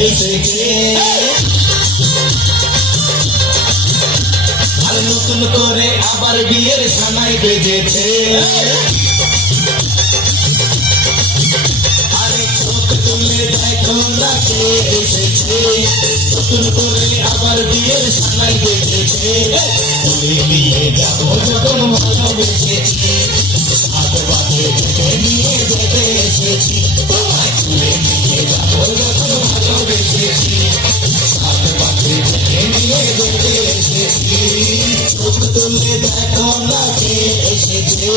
এসেছে আর নতুন করে আবার বিয়ের সানাই বেজেছে আরে চোখ তুলে দেখো না কে এসেছে নতুন করে আবার বিয়ের সানাই বেজেছে তুলে নিয়ে যাবো যখন ভালোবেসেছি সাত বাজে থেকে নিয়ে যেতে এসেছি তোমায় তুলে নিয়ে যাবো যখন ভালোবেসেছি সাত বাজে থেকে নিয়ে যেতে এসেছি চোখ তুলে দেখো না কে এসেছে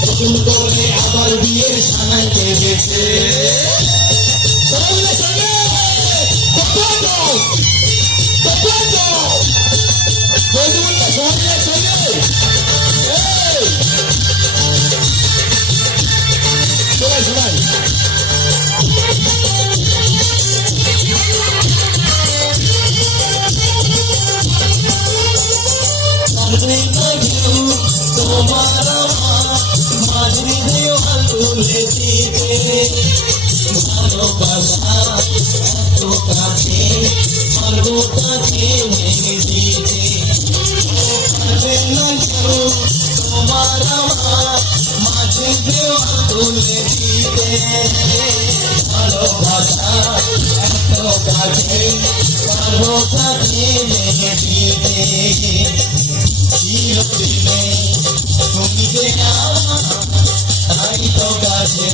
নতুন করে আবার বিয়ের সানাই বেজেছে তোমার মাঝে দেওয়াল তুলে দিতে ভালোবাসা এত কাছে পারবো কাছে ভেঙে দিতে পারবে না কেউ তোমার মাঝে দেওয়াল তুলে দিতে ভালোবাসা এত কাছে পারবো কাছে ভেঙে দিতে চিরদিনে তুমি যে আমার তাই তো কাছে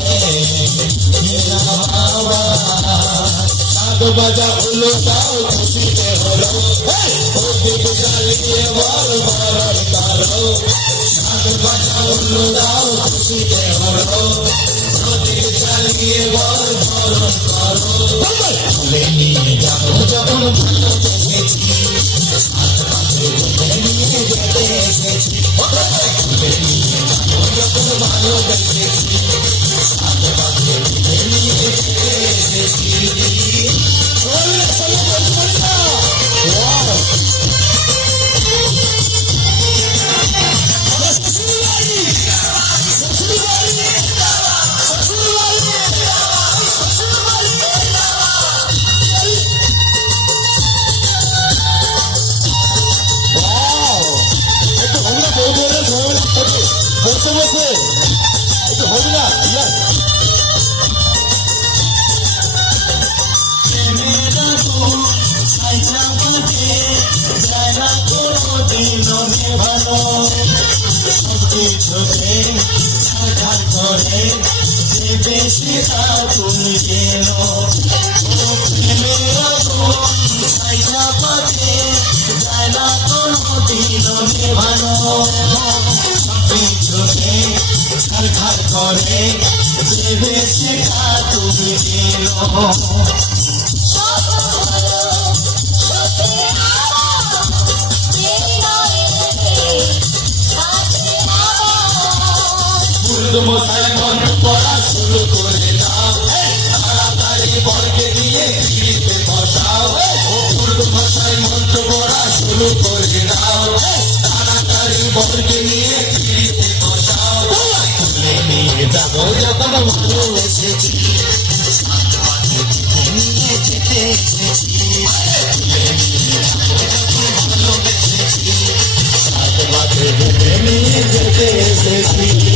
সাত বাজা হলো তাও খুশিতে হলো প্রদীপ জ্বালিয়ে বল বরণ করো সাত বাজা হলো তাও খুশিতে হলো প্রদীপ জ্বালিয়ে বল বরণ করো তুলে নিয়ে যাবো যখন ভালোবেসেছি সাত বাজে নিয়ে যেতে এসেছি তুলে নিয়ে যাবো যখন ভালোবেসেছি সাত বাজে নিয়ে যেতে এসেছি বসে বসে একটু হবে না বেশি তুমি যেন পাতে যায় না কোনো দিন ভালো চোখে ঘর করে দেবে শেখা তুমি যেন মশাই মন্ত্র পড়া শুরু করে দাও তাড়াতাড়ি বরকে দিয়ে পিড়িতে বসাও মশাই মন্ত্র পড়া শুরু করে দাও তাড়াতাড়ি বরকে নিয়ে পিড়িতে বসাও তুলে নিয়ে যাবো যখন ভালোবেসেছি নিয়ে যেতে এসেছি তুলে নিয়ে যাবো যখন ভালোবেসেছি সাত বাজে নিয়ে যেতে এসেছি